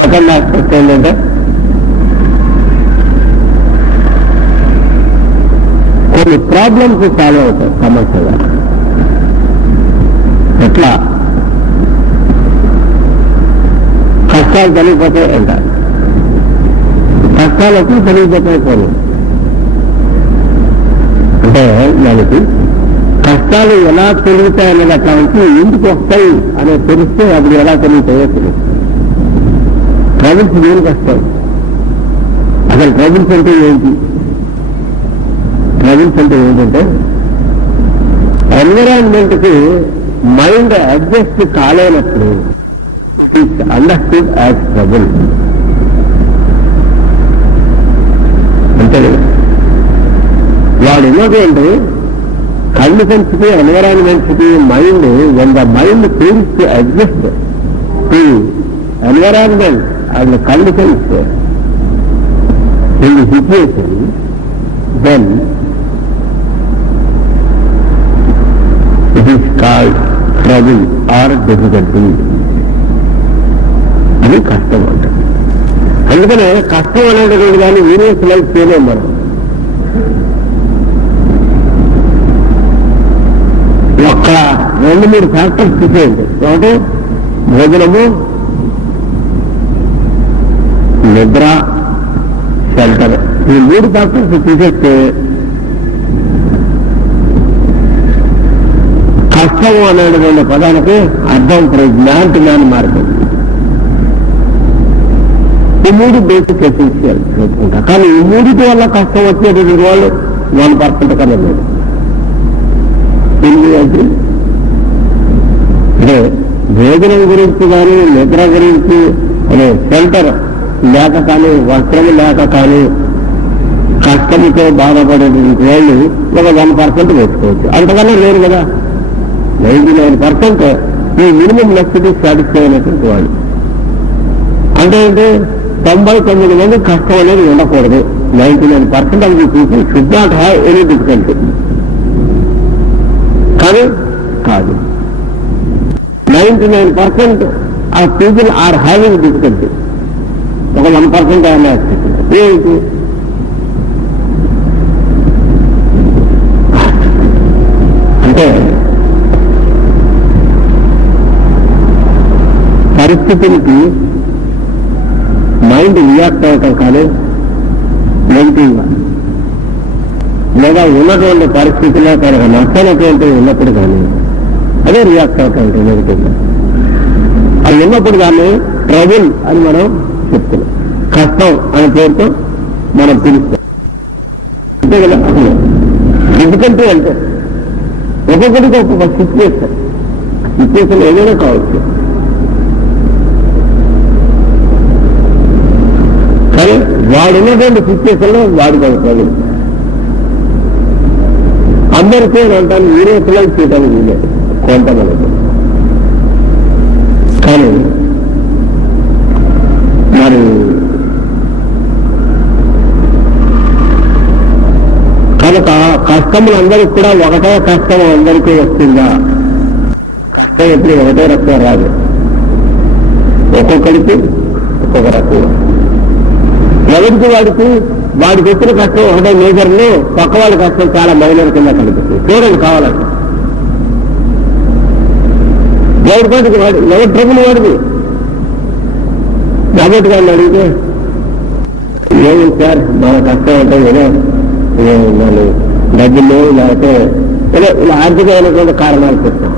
సెకండ్ ఆస్పెక్ట్ ఏంటంటే కొన్ని ప్రాబ్లమ్స్ సాల్వ్ అవుతాయి సమస్యగా. ఎట్లా? కష్టాలు తొలగిపోతాయి అంటారు. కష్టాలు వచ్చి తొలగిపోతాయి కొన్ని. అంటే దానికి కష్టాలు ఎలా తొలుగుతాయి అనేది అట్లా వచ్చి ఇంటికి వస్తాయి అనేది తెలిస్తే అప్పుడు ఎలా తొలుగుతాయో తెలుసు. ట్రబుల్స్ దేనికి వస్తాయి? అసలు ట్రబుల్స్ అంటే ఏంటి? ట్రబుల్స్ అంటే ఏంటంటే ఎన్విరాన్మెంట్ కి మైండ్ అడ్జస్ట్ కాలేనప్పుడు ఇట్స్ అండర్స్టూడ్ యాజ్ ట్రబుల్. అంతే కదా. వాడు ఉన్నదేంటి కండిషన్స్ కి, ఎన్విరాన్మెంట్స్ కి mind, when the mind fails to adjust to environment and the conditions in the situation, then it is called trouble or difficulty. అది కష్టం అంటారు. అందుకనే కష్టం అనేటటువంటి దాన్ని వీరియస్ లైఫ్ చేయలేం మనం. ఒక్క 2-3 ఫ్యాక్టర్స్ చూసేయండి. ఒకటి భోజనము, నిద్ర, షెల్టర్. ఈ 3 ఫ్యాక్టర్స్ చూసేస్తే కష్టము అనేటువంటి పదానికి అర్థం ప్రజ్ఞాంతి జ్ఞానం మారుతుంది. ఈ మూడు బేసిక్ ఎసెన్షియల్ చెప్పుకుంటా. కానీ ఈ మూడిటి వల్ల కష్టం వచ్చేటువంటి వాళ్ళు 1% కన్నా లేదు. అంటే భోజనం గురించి కానీ నిద్ర గురించి అనే షెల్టర్ లేక కానీ వస్త్రము లేక కానీ కష్టంతో బాధపడేటువంటి వాళ్ళు ఒక 1% వేసుకోవచ్చు. అంతకన్నా లేరు కదా. 99% ఈ మినిమం నెసిటీ సాటిస్ఫై అయినటువంటి వాళ్ళు. అంటే 99 మంది కష్టం అనేది ఉండకూడదు. 99% of the people should not have any difficulty. కానీ కాదు, 99% of people are having difficulty. ఒక 1% అయినా ఏంటి అంటే పరిస్థితులకి మైండ్ రియాక్ట్ అవ్వటం కానీ నెగిటివ్గా లేదా ఉన్నటువంటి పరిస్థితుల్లో కనుక నచ్చనటువంటి ఉన్నప్పుడు కానీ అదే రియాక్ట్ అవుతాయి నెగిటివ్గా. అది ఉన్నప్పుడు దాన్ని ట్రబుల్ అని మనం చెప్తున్నాం. కష్టం అనే పేరుతో మనం పిలుస్తాం. అంతే కదా. అసలు డిఫికల్టీ అంటే ఒక్కొక్కడికి ఒక్కొక్క సిచ్యువేషన్ ఏదైనా కావచ్చు. కానీ వాడు ఉన్నటువంటి సిచ్యువేషన్లో వాడికి ఒక ట్రబుల్. అందరికీ అంటాను యూరోపియన్ చేయడానికి వీలేదు కొంతమంది. కానీ మరి కనుక కష్టములు అందరికీ కూడా ఒకటే కష్టం అందరికీ వస్తుందా? కష్టం ఎప్పుడు ఒకటే రకం రాదు. ఒక్కొక్కడికి ఒక్కొక్క రకం. ఎవరికి వాడికి వచ్చిన కష్టం ఒకటే మేజర్లో, పక్క వాడి కష్టం చాలా మైనర్ కింద కనిపిస్తుంది. చూడండి కావాలంటే ఎవరి ట్రబుల్ వాడిది. కాబట్టి వాళ్ళు అడిగితే ఏమి సార్ మన కష్టం అంటే ఏదో వాళ్ళు డబ్బులు లేకపోతే ఏదో ఇలా ఆర్థికమైనటువంటి కారణాలు చెప్తాం.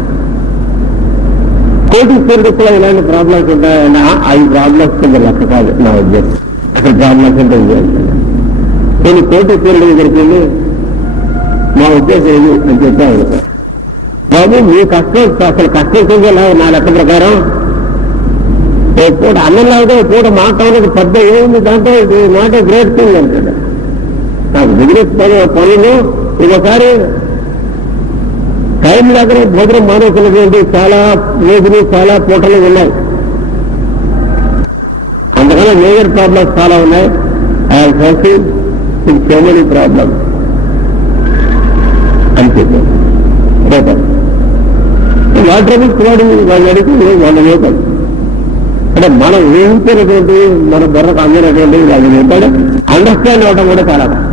కోటీశ్వరుడు కూడా ఇలాంటి ప్రాబ్లమ్స్ ఉంటాయన్నా అవి ప్రాబ్లమ్స్ కింద లెక్క కాదు నా ఉద్దేశం. అసలు ప్రాబ్లమ్స్ అంటే కొన్ని కోటీశ్వరుడు దగ్గరికి వెళ్ళి మా ఉద్దేశం ఏది అని చెప్పాను. బాబు మీ కష్టం అసలు కష్టం కింద నా లెక్క ప్రకారం ఓ పూట అన్నం లాగా ఓ పూట మాట్లాడేది పెద్ద ఏముంది దాంట్లో ఇది నాట్ ఏ గ్రేట్ థింగ్ అంటాడు. నాకు బిజినెస్ పనులు ఒకసారి టైం దగ్గర భోజనం మానేసినటువంటి చాలా రోజులు చాలా పూటలు ఉన్నాయి. అందుకని మేజర్ ప్రాబ్లమ్స్ చాలా ఉన్నాయి. I have facing so many problems అని చెప్పారు. వాటర్ వాళ్ళు అడిగి వాళ్ళు లేపాడు. అంటే మనం ఊహించినటువంటి మన బుర్రకు అందినటువంటి వాళ్ళు చెప్పాడు. అండర్స్టాండ్ అవడం కూడా చాలా కష్టం.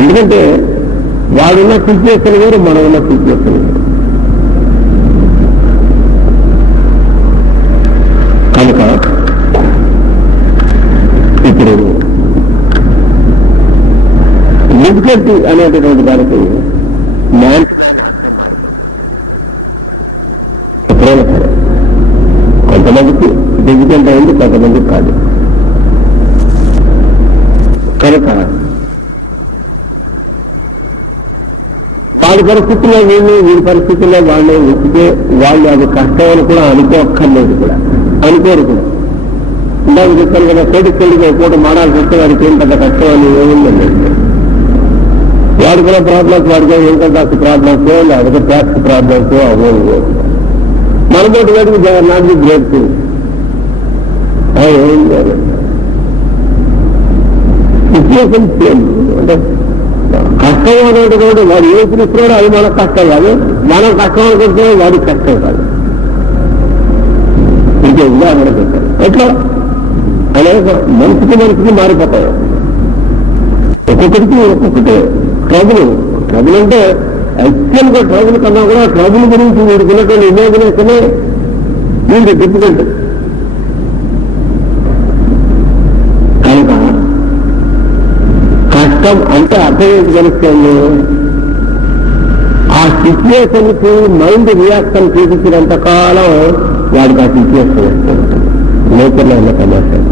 ఎందుకంటే వాడున్న సిచ్యువేషన్ వేరు, మనం ఉన్న సిచ్యువేషన్ వేరు. కనుక ఇప్పుడు డిఫికల్టీ అనేటటువంటి దానికి ఎప్పుడైనా సరే కొంతమందికి డిఫికల్ట్ అయింది, కొంతమందికి కాదు. కనుక వాడి పరిస్థితుల్లో వీడి పరిస్థితుల్లో వాళ్ళని వెతికే వాళ్ళు అది కష్టం అని కూడా అనుకోక్కర్లేదు కూడా, అనుకోరు కూడా. ఇందాక చెప్పాను కదా, కోటికెళ్ళిగా పూట మాడాల్సి వస్తే వాడికి ఏం పెద్ద కష్టం అని ఏముందండి. వాడు కూడా ప్రాబ్లమ్స్, వాడికి ఇన్కమ్ ట్యాక్స్ ప్రాబ్లమ్స్, లేకపోతే ట్యాక్స్ ప్రాబ్లమ్స్ అవో. మనతోటి వాడికి నాట్ ది గ్రేట్ థింగ్ ఏం లేదు. Situation same. అంటే కష్టం అనేటువంటి వాడు ఏ పిలుస్తున్నాడో అది మనకు కష్టం కాదు, మనం కష్టం అనుకుంటే వాడికి కష్టం కాదు. ఇంకే ఉదాహరణ చెప్పారు. ఎట్లా అనేక మనిషికి మారిపోతాయి. ఒక్కొక్కడికి ఒక్కొక్కటి ట్రబుల్ అంటే యాక్చువల్ గా ట్రబుల్ కన్నా కూడా ట్రబుల్ గురించి వీడుకున్నటువంటి ఇమాజినేషనే వీడికి డిఫికల్ట్. కనుక కష్టం అంటే అర్థం ఏంటి తెలుస్తుంది? సిచ్యువేషన్ కి మైండ్ రియాక్షన్ చూపించినంత కాలం వాడికి ఆ సిచ్యువేషన్ వస్తూ ఉంటుంది. నేచర్లో ఉన్న సమస్య.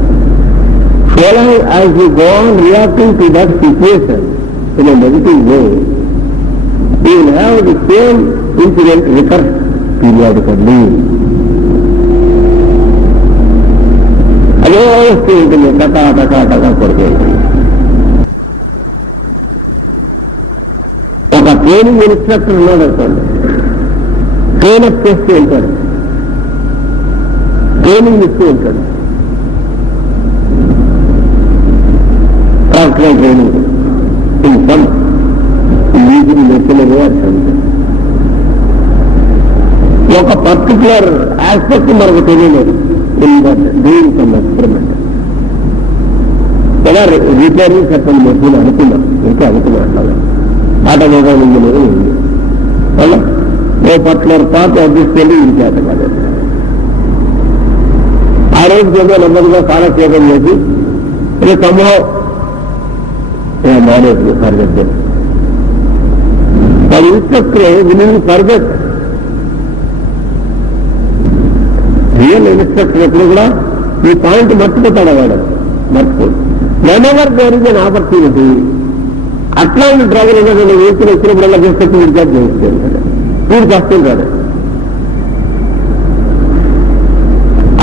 So long as you go on reacting to that situation in a negative way, you will have the same incident recur periodically. అదే వస్తూ ఉంటుంది, టకా కొడుతూ ఉంటుంది. ఒక ట్రైనింగ్ ఇన్స్ట్రక్టర్ ఉన్నాడు అనుకోండి, ట్రైనప్ చేస్తూ ఉంటాడు, ట్రైనింగ్ ఇస్తూ ఉంటాడు. Practical training in some easy machinery అర్థం. ఒక పర్టికులర్ ఆస్పెక్ట్ మనకు తెలియలేదు in that doing some experiment. ఎలా రిపేరింగ్ చెప్పండి మెషిన్ అనుకున్నాం, ఇంకా అనుకున్నాం ఆటోమొబైల్ ఇంజనీరింగ్ ఉంది. వల్ల ఓ పర్టికులర్ పార్ట్ అడ్జస్ట్మెంట్ ఇది చేత కాదు. ఆ రోజు ఏదో నెమ్మదిగా కాలక్షేపం చేసి ఇది సంభవం మేనేజ్ ఫర్గెట్. వాడి ఇన్స్ట్రక్టర్ విని ఫర్గెట్. రియల్ ఇన్స్ట్రక్టర్ ఎప్పుడు కూడా ఈ పాయింట్ మర్చిపోతాడు, వాడు మర్చిపోడు. Whenever there is an opportunity అట్లాంటి డ్రైవర్ ఉన్నటువంటి వ్యక్తులు వచ్చినప్పుడల్లా చేస్తే వీడిగా చేస్తూ ఉంటాడు, వీడు చేస్తుంటాడు.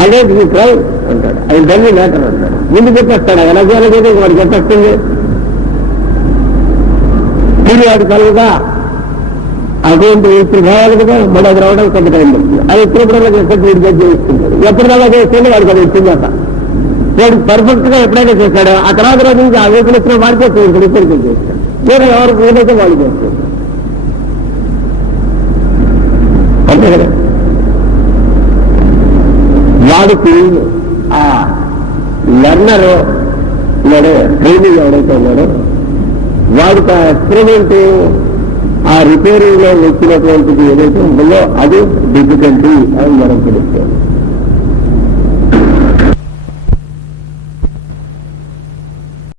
అదే ఈ ట్రై అంటాడు, అది దాన్ని మ్యాటర్ అంటాడు. ముందు చెప్పేస్తాడు, ఎలా చేయాలి వాడు చెప్పేస్తుంది. వీడు వాడు కలుగుగా అటువంటి వ్యక్తులు కావాలి కదా, మళ్ళీ అది రావడానికి కొంత టైం పడుతుంది. అది ఎప్పుడెప్పుడల్లా చేస్తే వీడిగా చేస్తుంటాడు. ఎప్పుడల్లా చేస్తుంటే వాడికి అది వచ్చింది అక్క. వాడు పర్ఫెక్ట్ గా ఎప్పుడైనా చేస్తాడో ఆ తర్వాత రోజు నుంచి ఆ వ్యక్తులు వచ్చిన వాడికే చేస్తాడు, ఇద్దరికి చేస్తాడు. లేదా ఎవరికి ఏదైతే వాళ్ళు చేస్తారు అంతే కదా. వాడికి ఆ లర్నర్ ఉన్నాడో ట్రైనింగ్ ఎవడైతే ఉన్నాడో వాడికి ఆ ఎక్స్పెరిమెంట్ ఆ రిపేరింగ్ లో వచ్చినటువంటిది ఏదైతే ఉంటుందో అది డిఫికల్టీ అని మనం తెలుస్తాం.